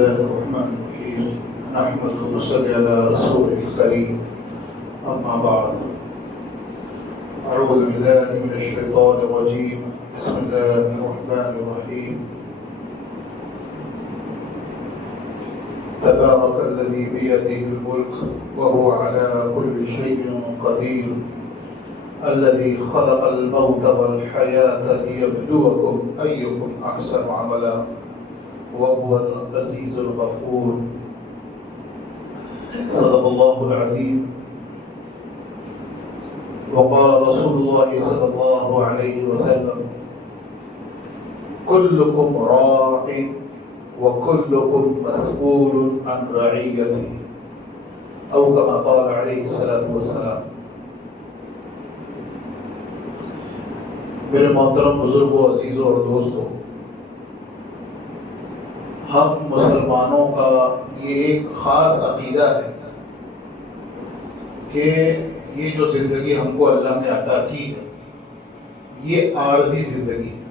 الله الرحمن الرحيم نحمد ونصلي على رسوله الكريم أما بعد أعوذ بالله من الشيطان الرجيم بسم الله الرحمن الرحيم تبارك الذي بيده الملك وهو على كل شيء قدير الذي خلق الموت والحياة ليبلوكم أيكم أحسن عملا وهو العزيز الغفور صدق الله العظيم وقال رسول الله صلى الله عليه وسلم كلكم راع وكلكم مسؤول عن رعيته أو كما قال عليه الصلاة والسلام. میرے محترم بزرگوں، عزیزوں اور دوستوں، ہم مسلمانوں کا یہ ایک خاص عقیدہ ہے کہ یہ جو زندگی ہم کو اللہ نے عطا کی ہے یہ عارضی زندگی ہے.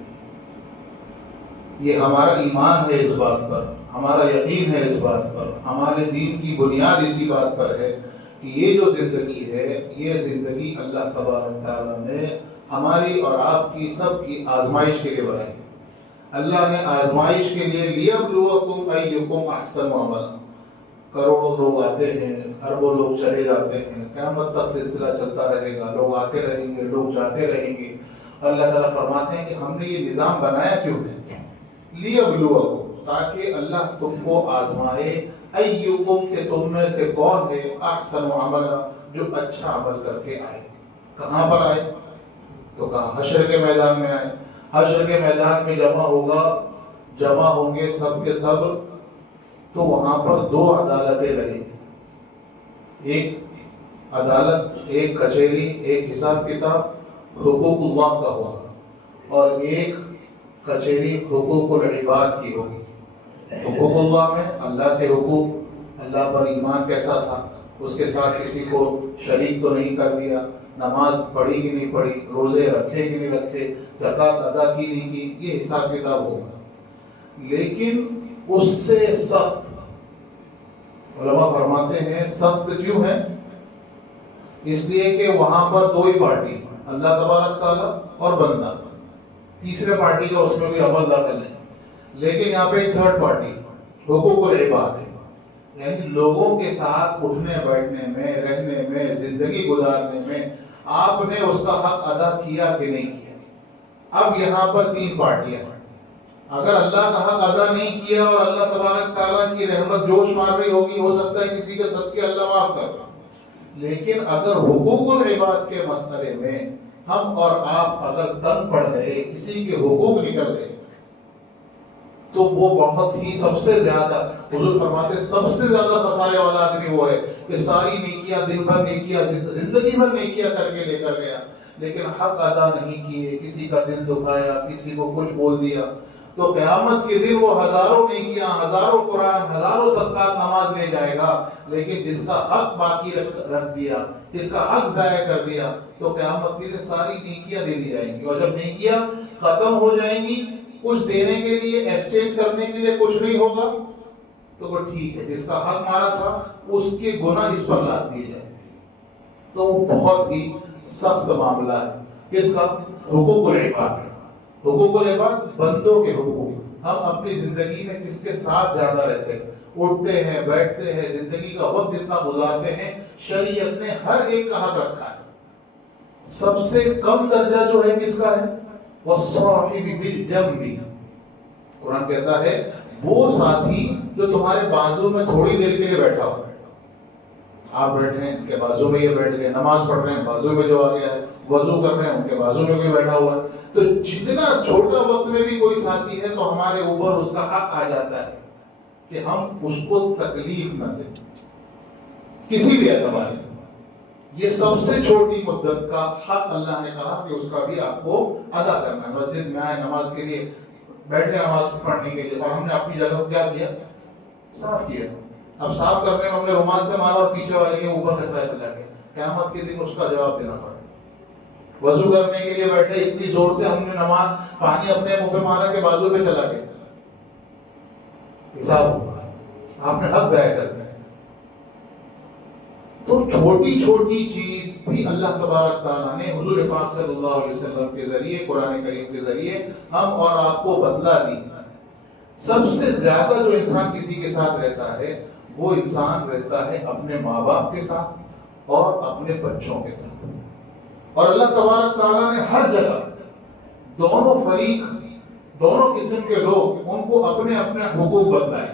یہ ہمارا ایمان ہے اس بات پر، ہمارا یقین ہے اس بات پر، ہمارے دین کی بنیاد اسی بات پر ہے کہ یہ جو زندگی ہے یہ زندگی اللہ تبارک تعالیٰ نے ہماری اور آپ کی سب کی آزمائش کے لیے بنائی. اللہ نے آزمائش کے لیے لیبلوکم ایکم احسن عملا. کروڑوں لوگ آتے ہیں، اربوں لوگ چلے جاتے ہیں، قیامت تک سلسلہ چلتا رہے گا، لوگ آتے رہیں گے، لوگ جاتے رہیں گے. اللہ تعالیٰ فرماتے ہیں کہ ہم نے یہ نظام بنایا کیوں ہے؟ لیبلوکم، تاکہ اللہ تم کو آزمائے. ایکم، کہ تم میں سے کون ہے احسن عملا، جو اچھا عمل کر کے آئے. کہاں پر آئے؟ تو کہا حشر کے میدان میں آئے. حشر کے میدان میں جمع ہوں گے سب کے سب، تو وہاں پر دو عدالتیں لگیں گی. ایک عدالت، ایک کچہری، ایک حساب کتاب حقوق اللہ کا ہوگا، اور ایک کچہری حقوق العباد کی ہوگی. حقوق اللہ میں اللہ کے حقوق، اللہ پر ایمان کیسا تھا، اس کے ساتھ کسی کو شریک تو نہیں کر دیا، نماز پڑھی کہ نہیں پڑھی، روزے رکھے کہ نہیں رکھے، زکوٰۃ ادا کی نہیں کی، یہ حساب کتاب ہوگا. لیکن اس سے سخت، علماء فرماتے ہیں سخت کیوں ہے؟ اس لیے کہ وہاں پر دو ہی پارٹی، اللہ تبارک تعالیٰ اور بندہ. تیسرے پارٹی کا اس میں کوئی عمل داخل نہیں. لیکن یہاں پہ ایک تھرڈ پارٹی حقوق العباد ہے، یعنی لوگوں کے ساتھ اٹھنے بیٹھنے میں، رہنے میں، زندگی گزارنے میں آپ نے اس کا حق ادا کیا کہ نہیں کیا. اب یہاں پر تین پارٹیاں ہیں. اگر اللہ کا حق ادا نہیں کیا اور اللہ تبارک تعالیٰ کی رحمت جوش مار رہی ہوگی، ہو سکتا ہے کسی کے صدقے اللہ معاف کر. لیکن اگر حقوق العباد کے مسئلے میں ہم اور آپ اگر تنگ پڑ گئے، کسی کے حقوق نکل گئے، تو وہ بہت ہی سب سے زیادہ، حضور فرماتے سب سے زیادہ خسارے والا آدمی وہ ہے کہ ساری نیکیاں، دن بھر نیکیاں، زندگی بھر نیکیاں کر کے لے کر گیا، لیکن حق ادا نہیں کیے، کسی کا دل دکھایا، کسی کو کچھ بول دیا. تو قیامت کے دن وہ ہزاروں نیکیاں، ہزاروں قرآن، ہزاروں صدقات، نماز لے جائے گا، لیکن جس کا حق باقی رکھ دیا، جس کا حق ضائع کر دیا، تو قیامت کے دن ساری نیکیاں دے دی جائیں گی. اور جب نیکیاں ختم ہو جائیں گی، کچھ دینے کے لیے، ایکسچینج کرنے کے لیے کچھ نہیں ہوگا، تو وہ ٹھیک ہے، جس کا حق مارا تھا اس کے گناہ اس پر لاد دیے جائیں. تو وہ بہت ہی سخت معاملہ ہے. کس کا؟ حقوق العباد. حقوق العباد بندوں کے حقوق. ہم اپنی زندگی میں کس کے ساتھ زیادہ رہتے ہیں، اٹھتے ہیں، بیٹھتے ہیں، زندگی کا وقت جتنا گزارتے ہیں، شریعت نے ہر ایک کا حق رکھا ہے. سب سے کم درجہ جو ہے کس کا ہے؟ وَالصَّاحِبِ بِالْجَنْبِ. قرآن کہتا ہے وہ ساتھی جو تمہارے بازو میں تھوڑی دیر کے لیے بیٹھا ہو. آپ بیٹھے ہیں، ان کے بازو میں یہ بیٹھ گئے، نماز پڑھ رہے ہیں، بازو میں جو آ گیا ہے، وضو کر رہے ہیں، ان کے بازو میں کوئی بیٹھا ہوا ہے. تو جتنا چھوٹا وقت میں بھی کوئی ساتھی ہے تو ہمارے اوپر اس کا حق آ جاتا ہے کہ ہم اس کو تکلیف نہ دیں کسی بھی اعتبار سے. یہ سب سے چھوٹی مدت کا حق اللہ نے کہا کہ اس کا بھی آپ کو ادا کرنا ہے. مسجد میں آئے نماز کے لیے، بیٹھے نماز پڑھنے کے لیے، اور ہم نے اپنی جگہ کو کیا کیا؟ صاف کیا. اب صاف کرنے میں ہم نے رومال سے مارا اور پیچھے والے کے اوپر کچرا چلا گیا، قیامت کے دن اس کا جواب دینا پڑے. وضو کرنے کے لیے بیٹھے، اتنی زور سے ہم نے نماز، پانی اپنے منہ پہ مارا کہ بازو پہ چلا گیا، حساب ہوگا. آپ نے حق ضائع کر دیا. تو چھوٹی چھوٹی چیز بھی اللہ تبارک تعالیٰ نے حضور پاک صلی اللہ علیہ وسلم کے ذریعے، قرآن کریم کے ذریعے ہم اور آپ کو بدلا دی. سب سے زیادہ جو انسان کسی کے ساتھ رہتا ہے وہ انسان رہتا ہے اپنے ماں باپ کے ساتھ اور اپنے بچوں کے ساتھ. اور اللہ تبارک تعالیٰ نے ہر جگہ دونوں فریق، دونوں قسم کے لوگ، ان کو اپنے اپنے حقوق بتلائے.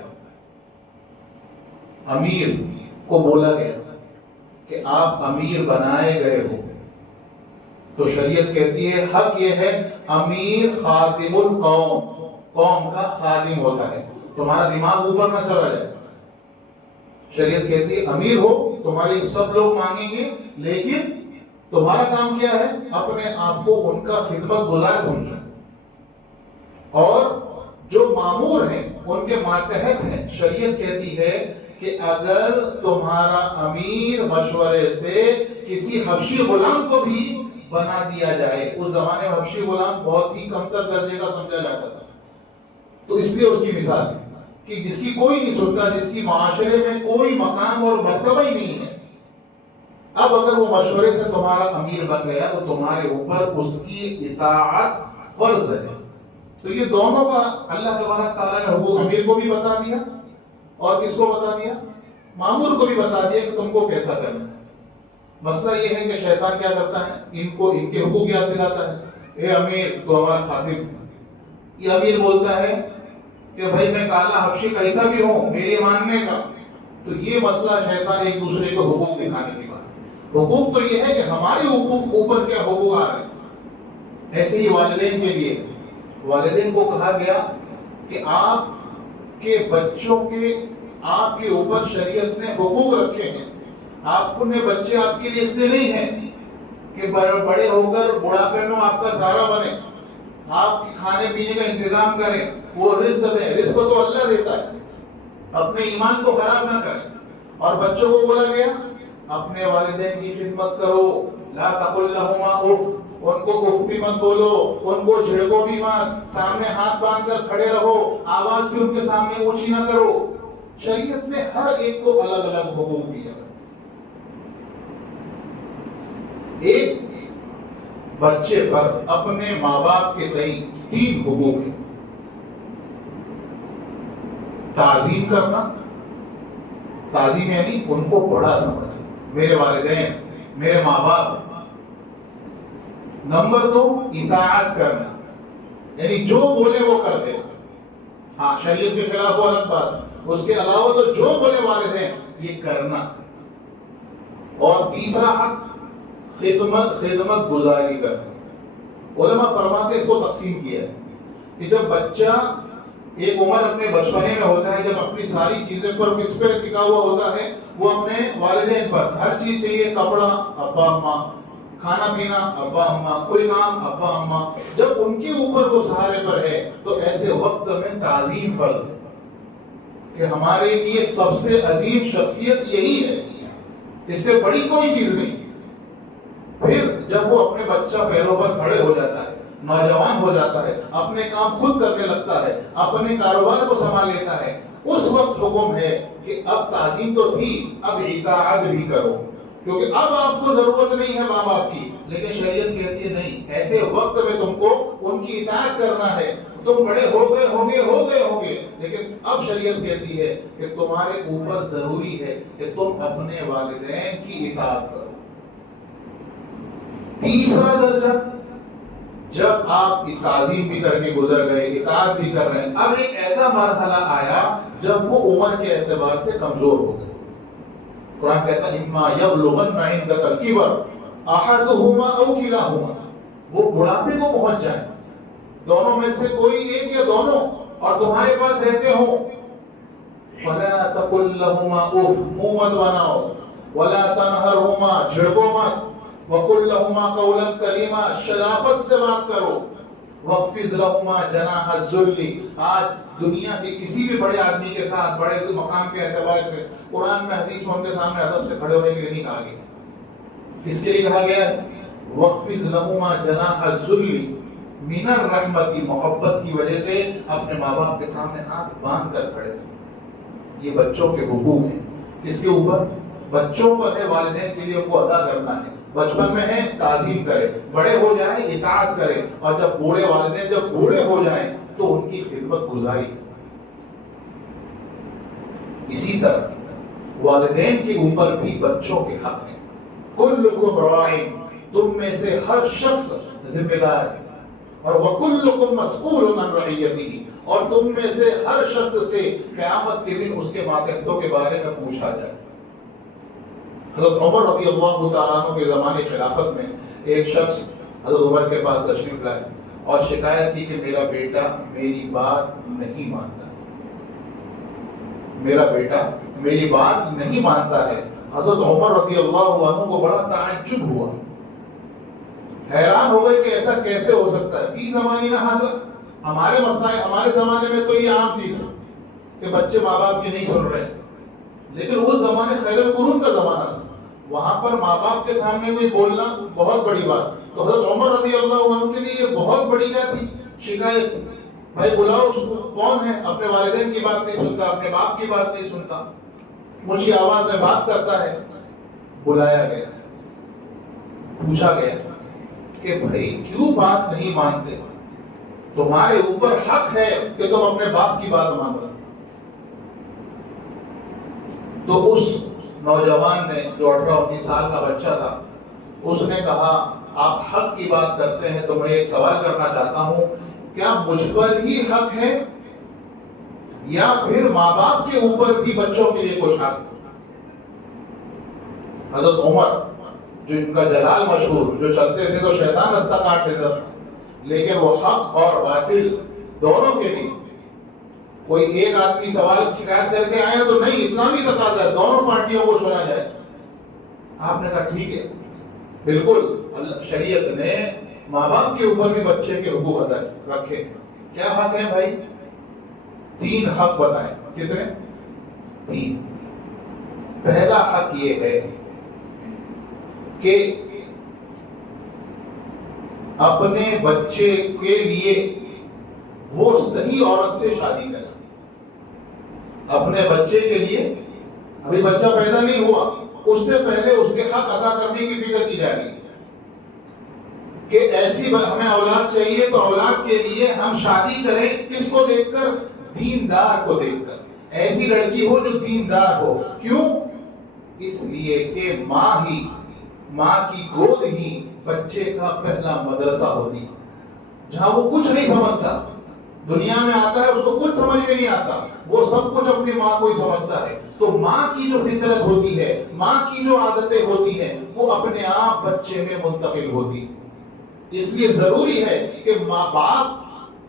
امیر کو بولا گیا کہ آپ امیر بنائے گئے ہو، تو شریعت کہتی ہے حق یہ ہے امیر خادم القوم، قوم کا خادم ہوتا ہے. تمہارا دماغ اوپر نہ چلا جائے. شریعت کہتی ہے امیر ہو، تمہاری سب لوگ مانگیں گے، لیکن تمہارا کام کیا ہے؟ اپنے آپ کو ان کا خدمت گزار سمجھو. اور جو مامور ہیں ان کے ماتحت ہیں. شریعت کہتی ہے کہ اگر تمہارا امیر مشورے سے کسی حبشی غلام کو بھی بنا دیا جائے، اس زمانے میں حبشی غلام بہت ہی کمتر درجے کا سمجھا جاتا تھا، تو اس لیے اس کی مثال ہے کہ جس کی کوئی نہیں سنتا، جس کی معاشرے میں کوئی مقام اور مرتبہ ہی نہیں ہے، اب اگر وہ مشورے سے تمہارا امیر بن گیا تو تمہارے اوپر اس کی اطاعت فرض ہے. تو یہ دونوں کا اللہ تبارک تعالیٰ نے حقوق امیر کو بھی بتا دیا اور کس کو بتا دیا؟ مامور کو بھی بتا دیا کہ تم کو کیسا کرنا ہے. مسئلہ یہ ہے کہ شیطان کیا کرتا ہے؟ ان کے حقوق یاد دلاتا ہے. اے امیر تو ہمارا خادم ہے. یہ امیر بولتا ہے کہ بھائی میں کالا حبشی کیسا بھی ہوں میری ماننے کا. تو یہ مسئلہ شیطان ایک دوسرے کو حقوق دکھانے کی بات. حقوق تو یہ ہے کہ ہماری حقوق اوپر کیا حقوق آ رہے ہیں. ایسے ہی والدین کے لیے، والدین کو کہا گیا کہ آپ کے بچوں کے آپ کے اوپر شریعت نے حقوق رکھے ہیں. آپ نے بچے آپ کے لیے اس لیے نہیں ہیں کہ بڑے ہو کر بڑھاپے میں آپ کا سہارا بنے، آپ کے کھانے پینے کا انتظام کریں، وہ رزق دیں. رزق تو اللہ دیتا ہے. اپنے ایمان کو خراب نہ کریں. اور بچوں کو بولا گیا اپنے والدین کی خدمت کرو. لا تقل لهما اف، ان کو اف بھی مت بولو، ان کو جھڑکو بھی مت، سامنے ہاتھ باندھ کر کھڑے رہو، آواز بھی ان کے سامنے اونچی نہ کرو. شریعت نے ہر ایک کو الگ الگ حقوق دیا. ایک بچے پر اپنے ماں باپ کے تئیں 3 حقوق ہیں. تعظیم کرنا، تعظیم یعنی ان کو بڑا سمجھنا، میرے والدین، میرے ماں باپ. نمبر 2 اطاعت کرنا، یعنی جو بولے وہ کر دے. ہاں شریعت کے خلاف وہ الگ بات ہے، اس کے علاوہ تو جو بولے والدین یہ کرنا. اور تیسرا حق خدمت گزاری کرنا. علماء فرماتے ہیں اس کو تقسیم کیا ہے کہ جب بچہ ایک عمر اپنے بچپنے میں ہوتا ہے، جب اپنی ساری چیزیں پر کس پہ ٹکا ہوا ہوتا ہے؟ وہ اپنے والدین پر. ہر چیز چاہیے، کپڑا ابا اماں، کھانا پینا ابا اماں، کوئی کام ابا اماں. جب ان کے اوپر وہ سہارے پر ہے تو ایسے وقت میں تعظیم فرض ہے کہ ہمارے لیے سب سے عظیم شخصیت یہی ہے، اس سے بڑی کوئی چیز نہیں. پھر جب وہ اپنے بچہ پیروں پر کھڑے ہو جاتا ہے، نوجوان ہو جاتا ہے، اپنے کام خود کرنے لگتا ہے، اپنے کاروبار کو سنبھال لیتا ہے، اس وقت حکم ہے کہ اب تعظیم تو تھی، اب اطاعت بھی کرو، کیونکہ اب آپ کو ضرورت نہیں ہے ماں باپ کی. لیکن شریعت کہتی ہے نہیں، ایسے وقت میں تم کو ان کی اطاعت کرنا ہے. تم بڑے ہو گئے ہوں گے، لیکن اب شریعت کہتی ہے کہ تمہارے اوپر ضروری ہے کہ تم اپنے والدین کی اطاعت کرو. تیسرا درجہ، جب آپ تعظیم بھی کر کے گزر گئے، اطاعت بھی کر رہے ہیں، اب ایک ایسا مرحلہ آیا جب وہ عمر کے اعتبار سے کمزور ہو گئے. قرآن کہتا ہے اما یبلغن عندک الکبر احدہما او کلاہما، وہ بڑھاپے کو پہنچ جائیں، دونوں میں سے کوئی ایک یا دونوں، اور تمہارے پاس رہتے ہوں، فلا تقل لهما اف، منہ مت بناؤ، ولا تنہرہما، جھڑکو مت، وقل لهما قولا کریما، شرافت سے بات کرو، وَخْفِضْ لَهُمَا جَنَاحَ الذُّلِّ. آج دنیا کے کسی بھی بڑے آدمی کے ساتھ، بڑے مقام کے اعتبار سے، قرآن میں حدیث میں ان کے سامنے ادب سے کھڑے ہونے کے لیے نہیں کہا گیا. کس کے لیے کہا گیا ہے؟ وَخْفِضْ لَهُمَا جَنَاحَ الذُّلِّ مِنَ الرَّحْمَةِ، محبت کی وجہ سے اپنے ماں باپ کے سامنے ہاتھ باندھ کر کھڑے. یہ بچوں کے حقوق ہیں. کس کے اوپر؟ بچوں پر ہے. والدین کے لیے ان کو ادا کرنا ہے. بچپن میں ہے تعظیم کرے, بڑے ہو جائیں اطاعت کرے, اور جب بوڑھے والدین جب بوڑھے ہو جائیں تو ان کی خدمت گزاری. اسی طرح والدین کے اوپر بھی بچوں کے حق ہیں. کلکم راع, تم میں سے ہر شخص ذمہ دار ہے. اور وَكُلُّكُمْ مَسْئُولٌ عَنْ رَعِيَّتِهِ, اور تم میں سے ہر شخص سے قیامت کے دن اس کے ماتحتوں کے بارے میں پوچھا جائے. حضرت عمر رضی اللہ تعالیٰ عنہ کے زمانے خلافت میں ایک شخص حضرت عمر کے پاس تشریف لائے اور شکایت کی کہ میرا بیٹا میری بات نہیں مانتا, میرا بیٹا میری بات نہیں مانتا ہے. حضرت عمر رضی اللہ عنہ کو بڑا تعجب ہوا, حیران ہو گئے کہ ایسا کیسے ہو سکتا ہے. فی زماننا ھذا, ہمارے مسائل ہمارے زمانے میں تو یہ عام چیز ہے کہ بچے ماں باپ کی نہیں سن رہے, لیکن اس زمانے خیر القرون کا زمانہ تھا, وہاں پر ماں باپ کے سامنے کوئی بولنا بہت بڑی بات. تو حضرت عمر رضی اللہ عنہ کے لیے یہ بہت بڑی کیا تھی؟ شکایت. بھائی بلاؤ اس کو, کون ہے اپنے والدین کی بات نہیں سنتا, اپنے باپ کی بات نہیں سنتا, اونچی آواز میں بات کرتا ہے. بلایا گیا, پوچھا گیا کہ بھائی کیوں بات نہیں مانتے؟ تمہارے اوپر حق ہے کہ تم اپنے باپ کی بات مانو. تو اس نوجوان نے, جو 18-19 سال کا بچہ تھا, اس نے کہا آپ حق کی بات کرتے ہیں تو میں ایک سوال کرنا چاہتا ہوں, کیا مجھ پر ہی حق ہے یا پھر ماں باپ کے اوپر بھی بچوں کے لیے کچھ حق؟ حضرت عمر جو ان کا جلال مشہور, جو چلتے تھے تو شیطان رستہ کاٹ دیتا تھا, لیکن وہ حق اور باطل دونوں کے لیے. کوئی ایک آدمی سوال شکایت کر کے آیا تو نہیں, اسلامی تقاضا ہے دونوں پارٹیوں کو سنا جائے. آپ نے کہا ٹھیک ہے, بالکل شریعت نے ماں باپ کے اوپر بھی بچے کے حقوق ادا رکھے. کیا حق ہے بھائی؟ 3 حق بتائیں. کتنے؟ 3. پہلا حق یہ ہے کہ اپنے بچے کے لیے وہ صحیح عورت سے شادی کرے. اپنے بچے کے لیے, ابھی بچہ پیدا نہیں ہوا, اس سے پہلے اس کے حق ادا کرنے کی فکر کی جا رہی ہے کہ ایسی ہمیں اولاد چاہیے تو اولاد کے لیے ہم شادی کریں. کس کو دیکھ کر؟ دیندار کو دیکھ کر. ایسی لڑکی ہو جو دیندار ہو. کیوں؟ اس لیے کہ ماں کی گود ہی بچے کا پہلا مدرسہ ہوتی ہے, جہاں وہ کچھ نہیں سمجھتا, دنیا میں آتا ہے اس کو کچھ سمجھ میں نہیں آتا, وہ سب کچھ اپنی ماں کو ہی سمجھتا ہے. تو ماں کی جو فطرت ہوتی ہے, ماں کی جو عادتیں ہوتی ہیں, وہ اپنے آپ بچے میں منتقل ہوتی ہے. اس لیے ضروری ہے کہ ماں باپ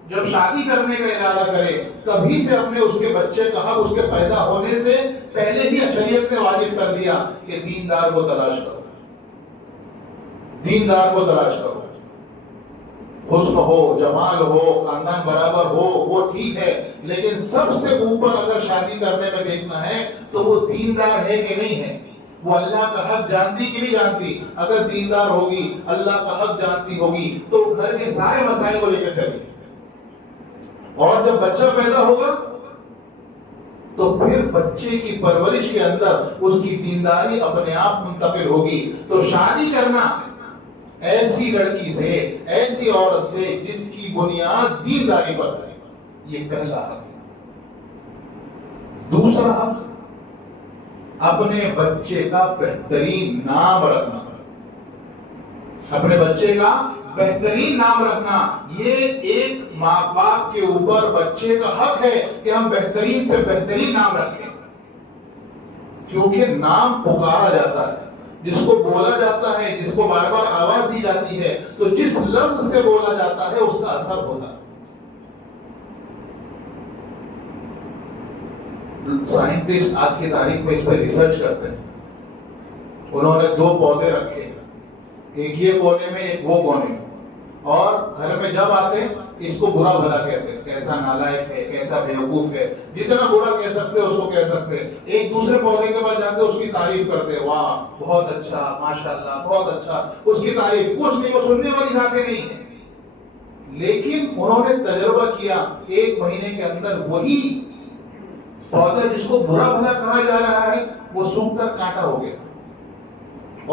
جب شادی کرنے کا ارادہ کرے تبھی سے اپنے اس کے بچے کا حق اس کے پیدا ہونے سے پہلے ہی شریعت نے واجب کر دیا کہ دیندار کو تلاش کرو, دیندار کو تلاش کرو. حسن ہو, جمال ہو, خاندان برابر ہو, وہ ٹھیک ہے, لیکن سب سے اوپر اگر شادی کرنے میں دیکھنا ہے تو وہ دیندار ہے کہ نہیں ہے, وہ اللہ کا حق جانتی کہ نہیں جانتی. اگر دیندار ہوگی, اللہ کا حق جانتی ہوگی تو گھر کے سارے مسائل کو لے کر چلے گی. اور جب بچہ پیدا ہوگا تو پھر بچے کی پرورش کے اندر اس کی دینداری اپنے آپ منتقل ہوگی. تو شادی کرنا ایسی لڑکی سے, ایسی عورت سے جس کی بنیاد دینداری پر ہے, یہ پہلا حق ہے. دوسرا حق, اپنے بچے کا بہترین نام رکھنا. اپنے بچے کا بہترین نام رکھنا, یہ ایک ماں باپ کے اوپر بچے کا حق ہے کہ ہم بہترین سے بہترین نام رکھیں. کیونکہ نام پکارا جاتا ہے, جس کو بولا جاتا ہے, جس کو بار بار آواز دی جاتی ہے, تو جس لفظ سے بولا جاتا ہے اس کا اثر ہوتا ہے. سائنٹسٹ آج کی تاریخ میں اس پہ ریسرچ کرتے ہیں. انہوں نے 2 پودے رکھے, ایک یہ کونے میں ایک وہ کونے میں, اور گھر میں جب آتے اس کو برا بھلا کہتے ہیں, کیسا نالائق ہے, کیسا بیوقوف ہے, جتنا برا کہہ سکتے اس کو کہہ سکتے. ایک دوسرے پودے کے پاس جاتے اس کی تعریف کرتے, واہ بہت اچھا, ماشاءاللہ بہت اچھا, اس کی تعریف. کچھ نہیں, وہ سننے والی باتیں نہیں ہیں. لیکن انہوں نے تجربہ کیا, 1 مہینے کے اندر وہی پودا جس کو برا بھلا کہا جا رہا ہے وہ سوکھ کر کانٹا ہو گیا،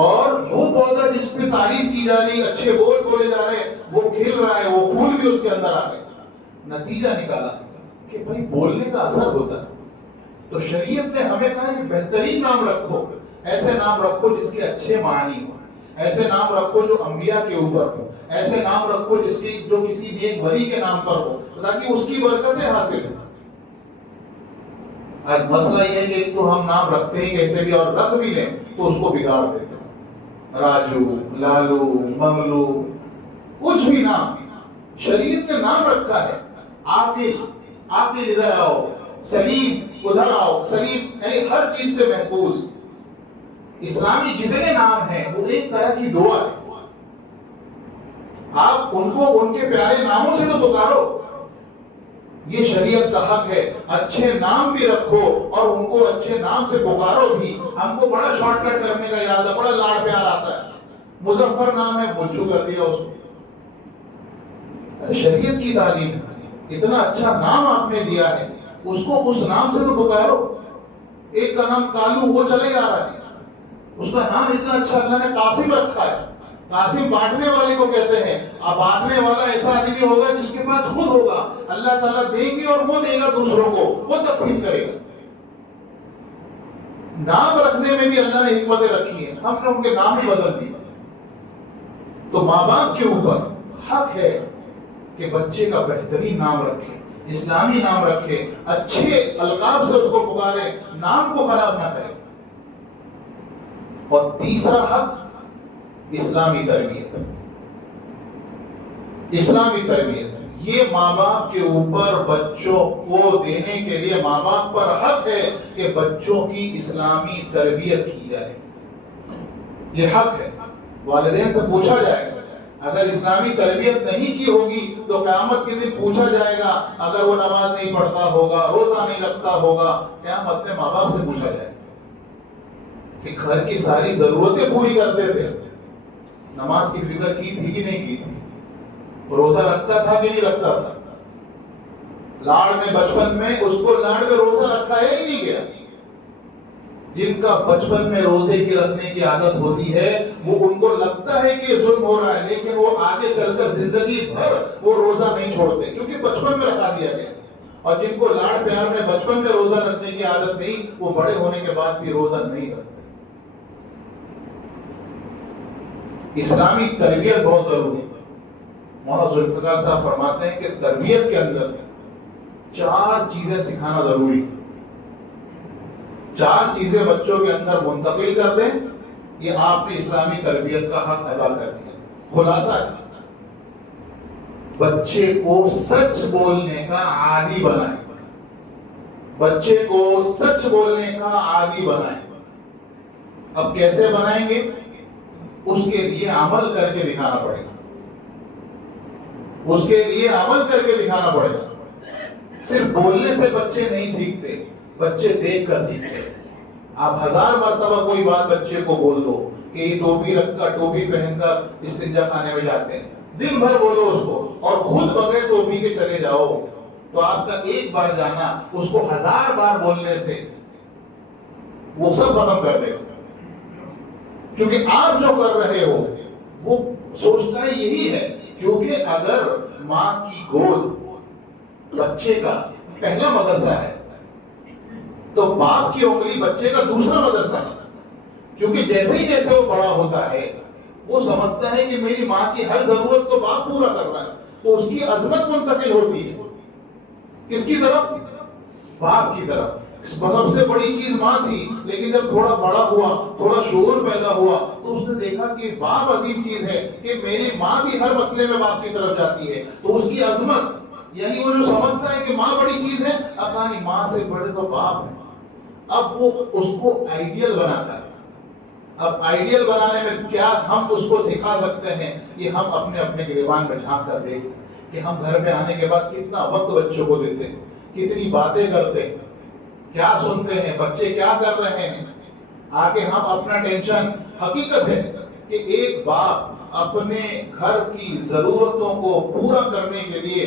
اور وہ پودا جس پہ تعریف کی جا رہی، اچھے بول بولے جا رہے، وہ کھل رہا ہے، وہ پھول بھی اس کے اندر آ گئے۔ نتیجہ نکالا کہ بھائی بولنے کا اثر ہوتا ہے۔ تو شریعت نے ہمیں کہا کہ بہترین نام رکھو، ایسے نام رکھو جس کے اچھے معنی ہوں، ایسے نام رکھو جو انبیاء کے اوپر ہو، ایسے نام رکھو جس کی جو کسی نیک ولی کے نام پر ہو، تاکہ اس کی برکتیں حاصل ہوں۔ آج مسئلہ یہ ہے کہ تو ہم نام رکھتے ہیں کیسے بھی، اور رکھ بھی لیں تو اس کو بگاڑ دیتے ہیں۔ راجو، لالو، منگلو، کچھ بھی نام شریعت نے نام رکھا ہے۔ عاقل، عاقل ادھر آؤ، سلیم ادھر آؤ، سلیم یعنی ہر چیز سے محفوظ۔ اسلامی جتنے نام ہیں وہ ایک طرح کی دعا ہے، آپ ان کو ان کے پیارے ناموں سے تو پکارو، یہ شریعت کا حق ہے۔ اچھے نام بھی رکھو اور ان کو اچھے نام سے پکارو بھی۔ ہم کو بڑا شارٹ کٹ کرنے کا ارادہ، بڑا لاڑ پیار آتا ہے، مظفر نام ہے بجو کر دیا اس کو۔ شریعت کی تعلیم ہے، اتنا اچھا نام آپ نے دیا ہے، اس کو اس نام سے تو پکارو۔ ایک کا نام کالو، وہ چلے جا رہا ہے، اس کا نام اتنا اچھا اللہ نے قاسم رکھا ہے۔ قاسم بانٹنے والے کو کہتے ہیں۔ اب بانٹنے والا ایسا آدمی ہوگا جس کے پاس خود ہوگا، اللہ تعالیٰ دیں گے اور وہ دے گا دوسروں کو، وہ تقسیم کرے گا۔ نام رکھنے میں بھی اللہ نے حکمتیں رکھی ہیں، ہم نے ان کے نام ہی بدل دی۔ تو ماں باپ کے اوپر حق ہے کہ بچے کا بہترین نام رکھے، اسلامی نام رکھے، اچھے القاب سے اس کو پکارے، نام کو خراب نہ کرے۔ اور تیسرا حق اسلامی تربیت، اسلامی تربیت یہ ماں باپ کے اوپر بچوں کو دینے کے لیے ماں باپ پر حق ہے کہ بچوں کی اسلامی تربیت کی جائے، یہ حق ہے۔ والدین سے پوچھا جائے گا، اگر اسلامی تربیت نہیں کی ہوگی تو قیامت کے دن پوچھا جائے گا، اگر وہ نماز نہیں پڑھتا ہوگا، روزہ نہیں رکھتا ہوگا، قیامت میں ماں باپ سے پوچھا جائے گا کہ گھر کی ساری ضرورتیں پوری کرتے تھے، نماز کی فکر کی تھی کہ نہیں کی تھی، روزہ رکھتا تھا کہ نہیں رکھتا تھا، لاڑ میں بچپن میں اس کو لاڑ میں روزہ رکھا ہے ہی نہیں گیا۔ جن کا بچپن میں روزے کی رکھنے کی عادت ہوتی ہے وہ ان کو لگتا ہے کہ ظلم ہو رہا ہے، لیکن وہ آگے چل کر زندگی بھر وہ روزہ نہیں چھوڑتے کیونکہ بچپن میں رکھا دیا گیا۔ اور جن کو لاڑ پیار میں بچپن میں روزہ رکھنے کی عادت نہیں، وہ بڑے ہونے کے بعد بھی روزہ نہیں رکھتے۔ اسلامی تربیت بہت ضروری ہے۔ مولانا ذوالفقار صاحب فرماتے ہیں کہ تربیت کے اندر 4 چیزیں سکھانا ضروری ہے۔ 4 چیزیں بچوں کے اندر منتقل کر دیں، یہ آپ نے اسلامی تربیت کا حق ادا کر دیا۔ خلاصہ ہے، بچے کو سچ بولنے کا عادی بنائیں، بچے کو سچ بولنے کا عادی بنائیں۔ اب کیسے بنائیں گے؟ اس کے لیے عمل کر کے دکھانا پڑے گا، اس کے لیے عمل کر کے دکھانا پڑے گا۔ صرف بولنے سے بچے نہیں سیکھتے، بچے دیکھ کر سیکھتے۔ آپ 1000 مرتبہ کوئی بات بچے کو بول دو کہ یہ ٹوپی رکھ کر، ٹوپی پہن کر استنجا خانے میں جاتے ہیں، دن بھر بولو اس کو اور خود بغیر ٹوپی کے چلے جاؤ، تو آپ کا ایک بار جانا اس کو 1000 بار بولنے سے وہ سب ختم کر دے گا۔ کیونکہ آپ جو کر رہے ہو وہ سوچتا ہے یہی ہے، کیونکہ اگر ماں کی گود بچے کا پہلا مدرسہ ہے تو باپ کی انگلی بچے کا دوسرا مدرسہ ہے، کیونکہ جیسے ہی جیسے وہ بڑا ہوتا ہے وہ سمجھتا ہے کہ میری ماں کی ہر ضرورت تو باپ پورا کر رہا ہے، تو اس کی عظمت منتقل ہوتی ہے کس کی طرف؟ باپ کی طرف۔ سب سے بڑی چیز ماں تھی، لیکن جب تھوڑا بڑا ہوا، تھوڑا شعور پیدا ہوا تو اس نے دیکھا کہ باپ عظیم چیز ہے، کہ میری ماں بھی ہر مسئلے میں باپ کی طرف جاتی ہے، تو اس کی عظمت، یعنی وہ جو سمجھتا ہے کہ ماں بڑی چیز ہے، اب کہانی ماں سے بڑے تو باپ ہے، اب وہ اس کو آئیڈیل بناتا ہے۔ اب آئیڈیل بنانے میں کیا ہم اس کو سکھا سکتے ہیں، یہ ہم اپنے اپنے گریبان میں جھانک کر دیکھیں کہ ہم گھر میں آنے کے بعد کتنا وقت بچوں کو دیتے ہیں، کتنی باتیں کرتے ہیں، کیا سنتے ہیں، بچے کیا کر رہے ہیں۔ آگے ہم اپنا ٹینشن، حقیقت ہے کہ ایک باپ اپنے گھر کی ضرورتوں کو پورا کرنے کے لیے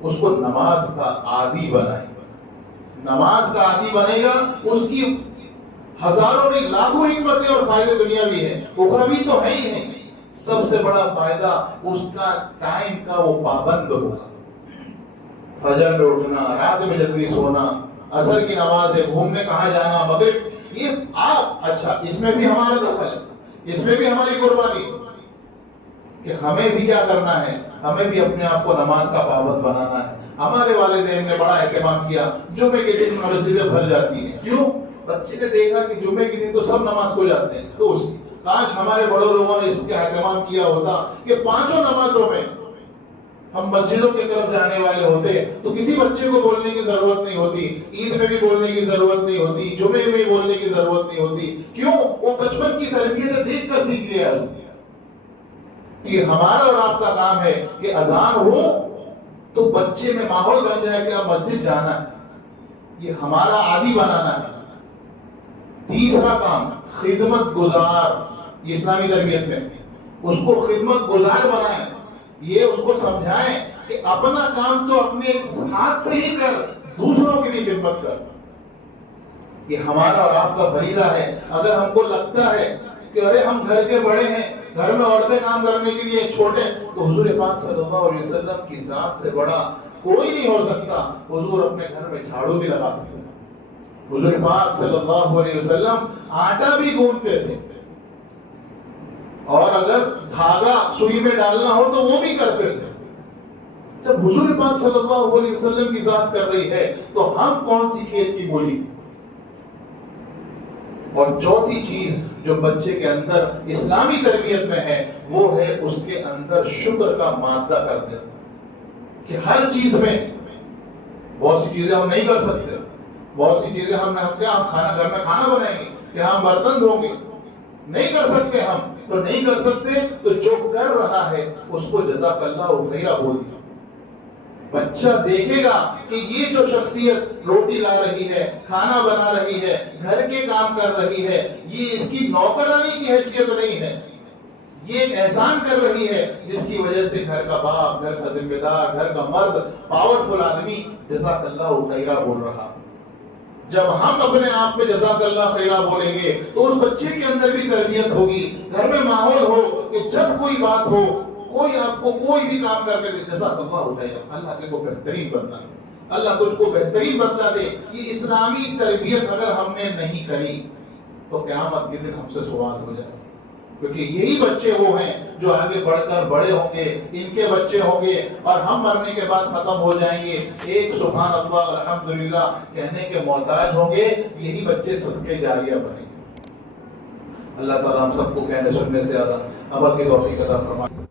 اس کو نماز کا عادی بنائیں. نماز کا عادی بنے گا، اس کی ہزاروں نہیں لاکھوں حکمتیں اور فائدے دنیاوی ہیں، اخروی تو ہے ہی ہیں. سب سے بڑا فائدہ اس کا ٹائم کا وہ پابند ہوگا. فجر میں اٹھنا، رات میں جلدی سونا، عصر کی نماز ہے، گھومنے کہاں جانا، مغرب، یہ آپ اچھا اس میں بھی ہمارا دخل ہے، اس میں بھی ہماری قربانی کہ ہمیں بھی کیا کرنا ہے، ہمیں بھی اپنے آپ کو نماز کا پابند بنانا ہے. ہمارے والدین نے بڑا اہتمام کیا، جمعے کے دن مسجدیں بھر جاتی ہیں. کیوں؟ بچے نے دیکھا کہ جمعے کے دن تو سب نماز کو جاتے ہیں، تو کاش ہمارے بڑوں لوگوں نے اس کا اہتمام کیا ہوتا کہ پانچوں نمازوں میں ہم مسجدوں کی طرف جانے والے ہوتے تو کسی بچے کو بولنے کی ضرورت نہیں ہوتی، عید میں بھی بولنے کی ضرورت نہیں ہوتی، جمعے میں بھی بولنے کی ضرورت نہیں ہوتی. کیوں؟ وہ بچپن کی تربیت دیکھ کر سیکھ لیا ہے. یہ ہمارا اور آپ کا کام ہے کہ اذان ہو تو بچے میں ماحول بن جائے کہ اب مسجد جانا ہے. یہ ہمارا عادی بنانا ہے. تیسرا کام خدمت گزار. یہ اسلامی تربیت میں اس کو خدمت گزار بنائیں. یہ اس کو سمجھائیں کہ اپنا کام تو اپنے ہاتھ سے ہی کر، دوسروں کی بھی خدمت کر. یہ ہمارا اور آپ کا فریضہ ہے. اگر ہم کو لگتا ہے کہ ارے ہم گھر کے بڑے ہیں، گھر میں عورتیں کام کرنے کے لیے چھوٹے، تو حضور پاک صلی اللہ علیہ وسلم کی ذات سے بڑا کوئی نہیں ہو سکتا. حضور اپنے گھر میں جھاڑو بھی لگاتے تھے. حضور پاک صلی اللہ علیہ وسلم آٹا بھی گوندتے تھے، اور اگر دھاگا سوئی میں ڈالنا ہو تو وہ بھی کرتے تھے. جب حضور پاک صلی اللہ علیہ وسلم کی ذات کر رہی ہے تو ہم کون سی کھیت کی مولی. اور چوتھی چیز جو بچے کے اندر اسلامی تربیت میں ہے وہ ہے اس کے اندر شکر کا مادہ کر دیں. کہ ہر چیز میں، بہت سی چیزیں ہم نہیں کر سکتے، بہت سی چیزیں ہم کھانا گھر میں کھانا بنائیں گے کہ ہم برتن دھویں گے، نہیں کر سکتے. ہم تو نہیں کر سکتے، تو جو کر رہا ہے اس کو جزاک اللہ خیرہ بول دیا. بچہ دیکھے گا کہ یہ جو شخصیت روٹی لا رہی ہے، کھانا بنا رہی ہے، گھر کے کام کر رہی ہے، یہ اس کی نوکرانی کی حیثیت نہیں ہے، یہ ایک احسان کر رہی ہے جس کی وجہ سے گھر کا باپ، گھر کا ذمہ دار، گھر کا مرد، پاورفل آدمی جزاک اللہ خیرہ بول رہا. جب ہم اپنے آپ میں جزاک اللہ خیرہ بولیں گے تو اس بچے کے اندر بھی تربیت ہوگی. گھر میں ماحول ہو کہ جب کوئی بات ہو، کوئی آپ کو کوئی بھی کام کر کے دے، جزاک اللہ خیرہ، اللہ تجھ کو بہترین بدلہ دے، اللہ تجھ کو بہترین بدلہ دے. یہ اسلامی تربیت اگر ہم نے نہیں کری تو قیامت کے دن ہم سے سوال ہو جائے. کیونکہ یہی بچے وہ ہیں جو آگے بڑھ کر بڑے ہوں گے، ان کے بچے ہوں گے، اور ہم مرنے کے بعد ختم ہو جائیں گے. ایک سبحان اللہ الحمدللہ کہنے کے محتاج ہوں گے. یہی بچے صدقے جاریہ بنیں گے. اللہ تعالیٰ ہم سب کو کہنے سننے سے زیادہ عمل کی توفیق عطا فرمائے.